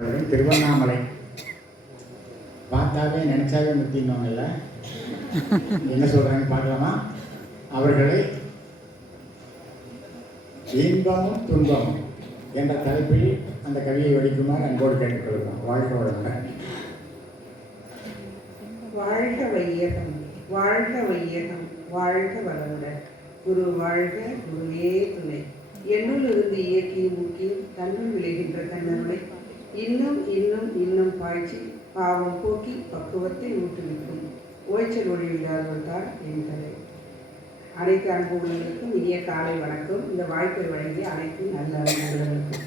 திருவண்ணாமலை. பார்த்தாவே நினைச்சாவே முத்தின்வாங்கல்ல என்ன சொல்றாங்க பார்க்கலாமா? அவர்களை இன்பமும் துன்பமும் என்ற தலைப்பில் அந்த கவியை வடிக்குமாறு அன்போடு கேட்டுக்கொள்கிறோம். வாழ்க வளமுடன். வாழ்க வையகம் வாழ்க வையகம் வாழ்க வளமுடன். குரு வாழ்க குருவே துணை. என்னுள் இருந்து இயக்கியும் முக்கியம் தன்னுள் விளைகின்ற தன்னருளை இன்னும் இன்னும் இன்னும் பாய்ச்சி பாவம் போக்கி பக்குவத்தை ஊற்றுவிக்கும் ஓய்ச்சல் ஒழிவில்லாதவர்தான் என் கதை அனைத்து அன்பு உள்ளவர்களுக்கும் இனிய காலை வணக்கம். இந்த வாய்ப்பை வழங்கி அனைத்து நல்ல நல்லவர்களுக்கும்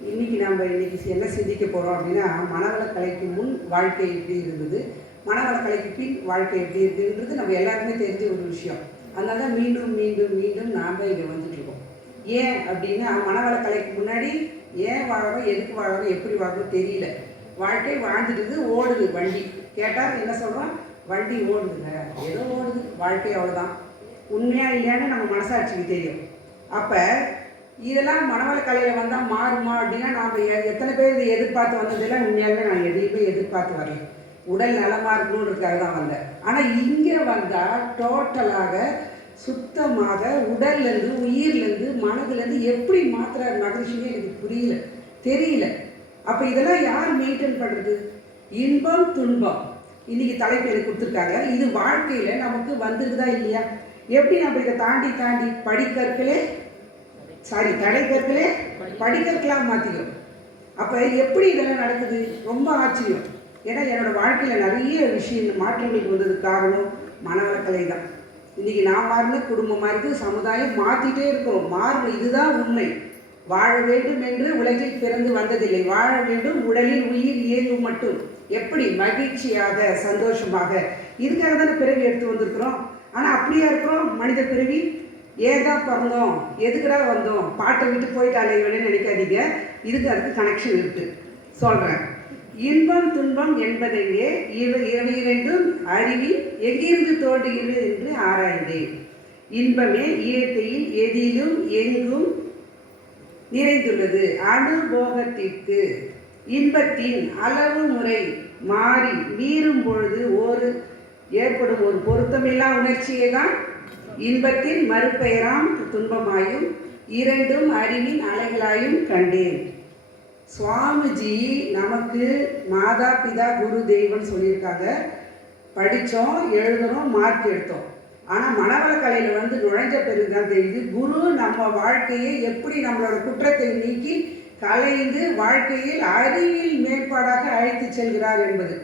இன்னைக்கு நம்ம இன்றைக்கி என்ன சிந்திக்க போகிறோம் அப்படின்னா மனவளக்கலைக்கு முன் வாழ்க்கை எப்படி இருந்தது? மனவளக்கலைக்கு பின் வாழ்க்கை எப்படி இருக்குன்றது நம்ம எல்லாருக்குமே தெரிஞ்ச ஒரு விஷயம். அதனால தான் மீண்டும் மீண்டும் மீண்டும் நாம் இங்கே வந்துட்டு ஏன் அப்படின்னா மனவளக்கலைக்கு முன்னாடி ஏன் வாழறோம் எதுக்கு வாழறோம் எப்படி வாழறோம் தெரியல. வாழ்க்கை வாழ்ந்துட்டு ஓடுது வண்டி. கேட்டால் என்ன சொல்கிறோம் வண்டி ஓடுதுங்க. ஏதோ ஓடுது. வாழ்க்கை அவ்வளோதான் உண்மையாக இல்லையான்னு நம்ம மனசாட்சிக்கு தெரியும். அப்போ இதெல்லாம் மனவள கலையில் வந்தால் மாறுமா அப்படின்னா நாம் எத்தனை பேர் இதை எதிர்பார்த்து வந்ததெல்லாம் உண்மையாகவே நான் எதையுமே எதிர்பார்த்து வரல. உடல் நலமாக இருக்கணுன்றதுக்காக தான் வந்தேன். ஆனால் இங்கே வந்தால் டோட்டலாக சுத்தமாக உடல்லேருந்து உயிர்லேருந்து மனதுலேருந்து எப்படி மாற்றுற மகிழ்ச்சியே எனக்கு புரியல தெரியல. அப்போ இதெல்லாம் யார் மெயின்டைன் பண்ணுறது இன்பம் துன்பம். இன்றைக்கி தலைப்பு எனக்கு கொடுத்துருக்காங்க. இது வாழ்க்கையில் நமக்கு வந்துருதா இல்லையா? எப்படி நம்ம இதை தாண்டி தாண்டி படிக்கற்களே சாரி தடை கற்களே படிக்கற்களாக மாற்றிக்கிறோம் அப்போ எப்படி இதெல்லாம் நடக்குது? ரொம்ப ஆச்சரியம். ஏன்னா என்னோடய வாழ்க்கையில் நிறைய விஷயம் மாற்றங்களுக்கு வந்ததுக்கு காரணம் மனவளக்கலை தான். இன்றைக்கி நான் மாறின குடும்பமாக இருக்குது சமுதாயம் மாற்றிட்டே இருக்கிறோம் மாறணும் இதுதான் உண்மை. வாழ வேண்டும் என்று உலகில் பிறந்து வந்ததில்லை. வாழ வேண்டும். உடலில் உயிர் இயங்கும் மட்டும். எப்படி? மகிழ்ச்சியாக சந்தோஷமாக. இதுக்காக தானே பிறவி எடுத்து வந்திருக்கிறோம். ஆனால் அப்படியா இருக்கிறோம்? மனித பிறவி ஏதா பிறந்தோம்? எதுக்குடா வந்தோம்? பாட்டை விட்டு போயிட்டாலே வேணும்னு நினைக்காதீங்க. இதுக்கு அதுக்கு கனெக்ஷன் இருக்குது சொல்கிறேன் இன்பம் துன்பம் என்பதையே இவை இரண்டும் அறிவி எங்கிருந்து தோன்றுகிறது என்று ஆராய்ந்தேன். இன்பமே இயற்கையில் எதிலும் எங்கும் நிறைந்துள்ளது. அனுபோகத்திற்கு இன்பத்தின் அளவு முறை மாறி மீறும் பொழுது ஒரு ஏற்படும் ஒரு பொருத்தமில்லா உணர்ச்சியை தான் இன்பத்தின் மறுபெயராம் துன்பமாயும் இரண்டும் அறிவின் அலைகளாயும் கண்டேன். சுவாமிஜி நமக்கு மாதா பிதா குரு தெய்வம்னு சொல்லியிருக்காங்க. படித்தோம் எழுதணும் மார்க் எடுத்தோம். ஆனால் மனவளக்கலையில் வந்து நுழைஞ்ச பிறகு தான் தெரியுது குரு நம்ம வாழ்க்கையை எப்படி நம்மளோட குற்றத்தை நீக்கி கலைந்து வாழ்க்கையில் அறிவியல் மேம்பாடாக அழைத்து செல்கிறார் என்பது.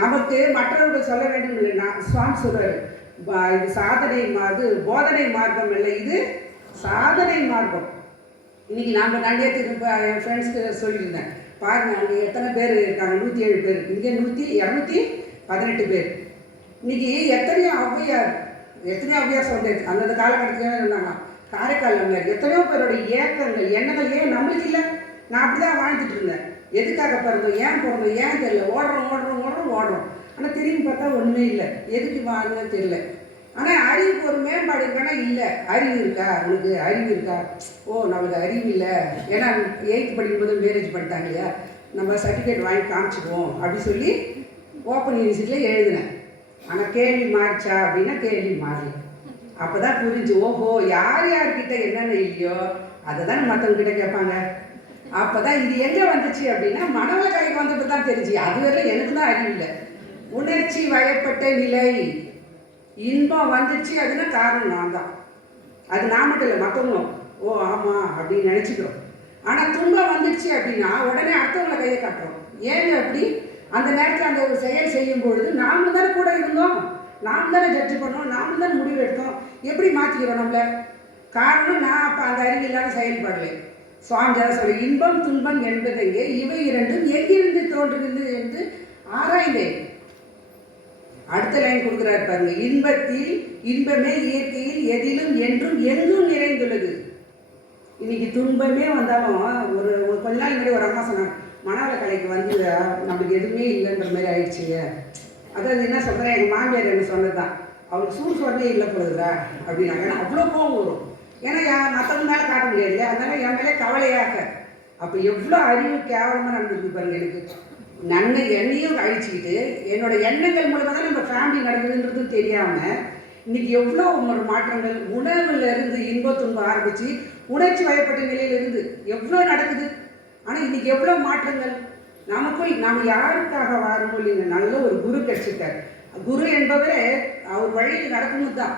நமக்கு மற்றவர்கள் சொல்ல வேண்டும் இல்லை. நான் சுவாமி சொல்கிறார் இது சாதனை மாது போதனை மார்க்கம் இல்லை. இது சாதனை மார்க்கம். இன்றைக்கி நாம் நண்டியத்துக்கு இப்போ என் ஃப்ரெண்ட்ஸ்க்கு சொல்லியிருந்தேன். பாருங்கள் அங்கே எத்தனை பேர் இருக்காங்க? நூற்றி ஏழு பேர். இங்கே நூற்றி இரநூத்தி பதினெட்டு பேர். இன்னைக்கு எத்தனையோ ஔவையார் எத்தனையோ ஔவையார் சொல்லியிருக்கு அந்தந்த காலகட்டத்தில் இருந்தாங்க. காரைக்கால் அம்மையார் எத்தனையோ பேரோட ஏக்கங்கள் எண்ணங்கள் ஏன் நம்மளுக்கு இல்லை? நான் அப்படி தான் வாழ்ந்துட்டு இருந்தேன். எதுக்காக பிறந்தோம்? ஏன் பிறந்தோம்? ஏன் தெரியல? ஓடுறோம் ஓடுறோம் ஓடுறோம் ஓடுறோம். ஆனால் திரும்பி பார்த்தா ஒன்றுமே இல்லை. எதுக்கு வாழ்ந்தேன்னு தெரியல. ஆனால் அறிவுக்கு ஒரு மேம்பாடு இருக்கானா இல்லை. அறிவு இருக்கா? உனக்கு அறிவு இருக்கா? ஓ நம்மளுக்கு அறிவு இல்லை. ஏன்னா எயித்து படிக்கும்போது மேரேஜ் பண்ணிட்டாங்க இல்லையா? நம்ம சர்டிஃபிகேட் வாங்கி காமிச்சிடுவோம் அப்படி சொல்லி ஓப்பன் யூனிவர்சிட்டியில் எழுதினேன். ஆனால் கேள்வி மாறிச்சா அப்படின்னா கேள்வி மாறல. அப்போ தான் புரிஞ்சு ஓஹோ யார் யார்கிட்ட என்னென்ன இல்லையோ அதை தான் மற்றவங்ககிட்ட கேட்பாங்க. அப்போ தான் இது எங்கே வந்துச்சு அப்படின்னா மனவள கலைக்கு வந்துட்டு தான் தெரிஞ்சு. அதுவரை எனக்கு தான் அறிவு இல்லை. உணர்ச்சி வயப்பட்ட நிலை. இன்பம் வந்துச்சு அதுன்னா காரணம் நான் தான். அது நான் மட்டும் இல்லை மற்றவங்களும் ஓ ஆமாம் அப்படின்னு நினச்சிக்கிறோம். ஆனால் துன்பம் வந்துடுச்சு அப்படின்னா உடனே அடுத்தவங்களை கையை காட்டுறோம். ஏன் அப்படி அந்த நேரத்தில் அந்த ஒரு செயல் செய்யும் பொழுது நாம தானே கூட இருந்தோம். நாம் தானே ஜட்ஜ் பண்ணோம். நாம தானே முடிவு எடுத்தோம். எப்படி மாற்றிக்கிறோம் நம்மள? காரணம் நான் அப்போ அந்த அறிவு இல்லாத செயல்படலை. சுவாமிஜார சொல்லி இன்பம் துன்பம் என்பதெங்கே? இவை இரண்டும் எங்கிருந்து தோன்றுகிறது? என்று ஆராய்ந்தேன். அடுத்த லைன் கொடுக்குறாரு பாருங்க. இன்பத்தில் இன்பமே இயற்கையில் எதிலும் என்றும் எங்கும் நிறைந்துள்ளது. இன்னைக்கு துன்பமே வந்தாலும் ஒரு ஒரு கொஞ்ச நாள் முன்னாடி ஒரு அம்மா சொன்னாங்க மணவள கலைக்கு வந்து நம்மளுக்கு எதுவுமே இல்லைன்ற மாதிரி ஆயிடுச்சுங்க. அதாவது என்ன சொல்கிறேன் எங்கள் மாமியார் என்ன சொன்னது தான் அவளுக்கு சூடு சொன்னே இல்லை போகுதுடா அப்படின்னாங்க. ஏன்னா அவ்வளோ கோவம் வரும். ஏன்னா மற்றவங்க மேலே காட்ட முடியாது இல்லையா? அதனால என் மேலே கவலையாக. அப்போ எவ்வளோ அறிவு கேவலமாக நடந்துருக்கு பாருங்க எனக்கு. நன்மை எண்ணையும் அழிச்சுக்கிட்டு என்னோட எண்ணங்கள் மூலமாக தான் நம்ம ஃபேமிலி நடக்குதுன்றது தெரியாமல் இன்னைக்கு எவ்வளோ ஒரு மாற்றங்கள் உணவுலேருந்து இன்ப துன்பம் ஆரம்பித்து உணர்ச்சி வயப்பட்ட நிலையிலிருந்து எவ்வளோ நடக்குது? ஆனால் இன்னைக்கு எவ்வளோ மாற்றங்கள்? நமக்குள் நாம் யாருக்காக வாரமோ இல்லைங்க? நல்ல ஒரு குரு கிடைச்சிருக்காரு குரு என்பவரே அவர் வழியில் நடக்கணும் தான்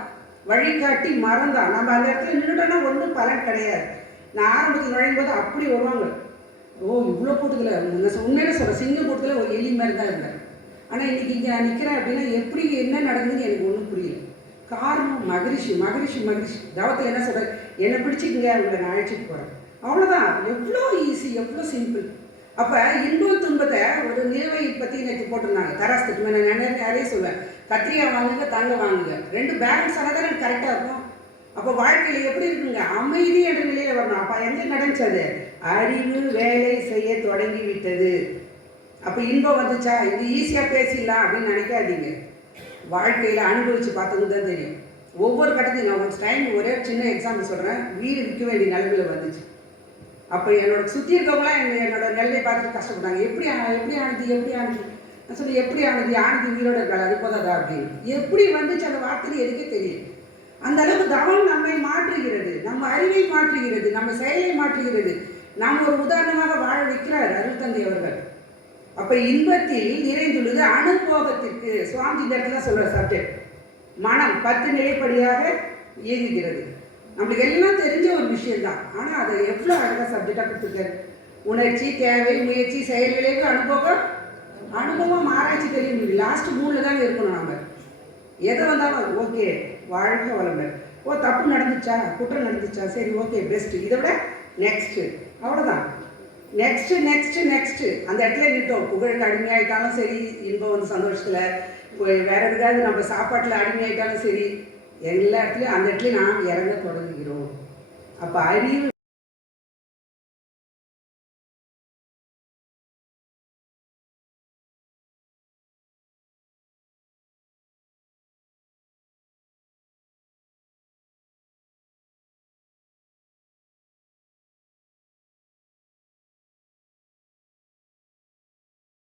வழிகாட்டி மறந்தான். நம்ம அந்த இடத்துல நின்றுட்டோன்னா ஒன்றும் பலன் கிடையாது. நான் ஆரம்பத்தில் நுழையும் போது அப்படி வருவாங்க. ஓ இவ்வளோ போட்டுக்கல. நான் உண்மையில சொல்கிறேன் சிங்கம் போட்டுக்கல ஒரு எலி மாதிரி தான் இருந்தேன் ஆனால் இன்னைக்கு இங்கே நிற்கிறேன் அப்படின்னா எப்படி என்ன நடக்குதுன்னு எனக்கு ஒன்றும் புரியல. காரணம் மகரிஷி மகரிஷி மகரிஷி. தவத்தை என்ன சொல்கிறார் என்னை பிடிச்சிக்கங்க உங்களை நான் அழைச்சிட்டு போகிறேன் அவ்வளோதான் எவ்வளோ ஈஸி எவ்வளோ சிம்பிள் அப்போ இன்பம் துன்பத்தை ஒரு நிறுவை பற்றி நேற்று போட்டிருந்தாங்க. தராசு நான் நிறைய நிறைய சொல்லுவேன் கத்திரிக்காய் வாங்குங்க தங்க வாங்குங்க. ரெண்டு பேலன்ஸ் ஆனால் தானே கரெக்டாக இருக்கும். அப்போ வாழ்க்கையில் எப்படி இருக்குங்க? அமைதி என்ற நிலையில் வரணும். அப்போ எங்கே நடந்துச்சது அறிவு வேலை செய்ய தொடங்கி விட்டது அப்போ இன்பம் வந்துச்சா? இது ஈஸியாக பேசிடலாம் அப்படின்னு நினைக்காதீங்க. வாழ்க்கையில் அனுபவித்து பார்த்தது தான் தெரியும். ஒவ்வொரு கட்டத்தையும் நான் ஒரு டைம் ஒரே சின்ன எக்ஸாம்பிள் சொல்கிறேன் வீடு விற்க வேண்டிய நிலைமையில் வந்துச்சு. அப்போ என்னோட சுற்றி இருக்கவங்களாம் என்ன என்னோட நிலையை பார்த்துட்டு கஷ்டப்பட்டாங்க. எப்படி ஆ- எப்படி ஆனது? எப்படி ஆனது? நான் சொல்லி எப்படி ஆனது? ஆனது உயிரோட இருக்காள்? அது போதாதா அப்படின்னு. எப்படி வந்துச்சு அந்த வார்த்தையில் எனக்கே தெரியும் அந்த அளவுக்கு தவம் நம்மை மாற்றுகிறது. நம்ம அறிவை மாற்றுகிறது. நம்ம செயலை மாற்றுகிறது. நாம் ஒரு உதாரணமாக வாழ வைக்கிறார் அருள் தந்தை அவர்கள். அப்போ இன்பத்தில் நிறைந்துள்ளது அனுபோகத்திற்கு சுவாமி இந்த இடத்துல சொல்கிற சப்ஜெக்ட் மனம் பத்து நிலைப்படியாக இயங்குகிறது. நம்மளுக்கு எல்லாம் தெரிஞ்ச ஒரு விஷயம்தான். ஆனால் அதை எவ்வளோ அழகாக சப்ஜெக்டாக கொடுத்துருக்காரு. உணர்ச்சி தேவை முயற்சி செயல் விளைவு அனுபவம். அனுபவம் ஆராய்ச்சி தெரியும். லாஸ்ட் மூணில் தான் இருக்கணும் நம்ம எதை வந்தாலும் ஓகே வாழ்க வளமுடன். ஓ தப்பு நடந்துச்சா? குற்றம் நடந்துச்சா? சரி ஓகே பெஸ்ட் இதை விட நெக்ஸ்ட்டு அவ்வளோதான் நெக்ஸ்ட்டு நெக்ஸ்ட்டு நெக்ஸ்ட்டு அந்த இடத்துல நிட்டோம் புகழுக்கு அடிமையாயிட்டாலும் சரி இன்பம் வந்து சந்தோஷத்தில். இப்போ வேறு எதுக்காவது நம்ம சாப்பாட்டில் அடிமையாயிட்டாலும் சரி எல்லா இடத்துலையும் அந்த இடத்துல நாம் இறங்க தொடங்குகிறோம். அப்போ அறிவு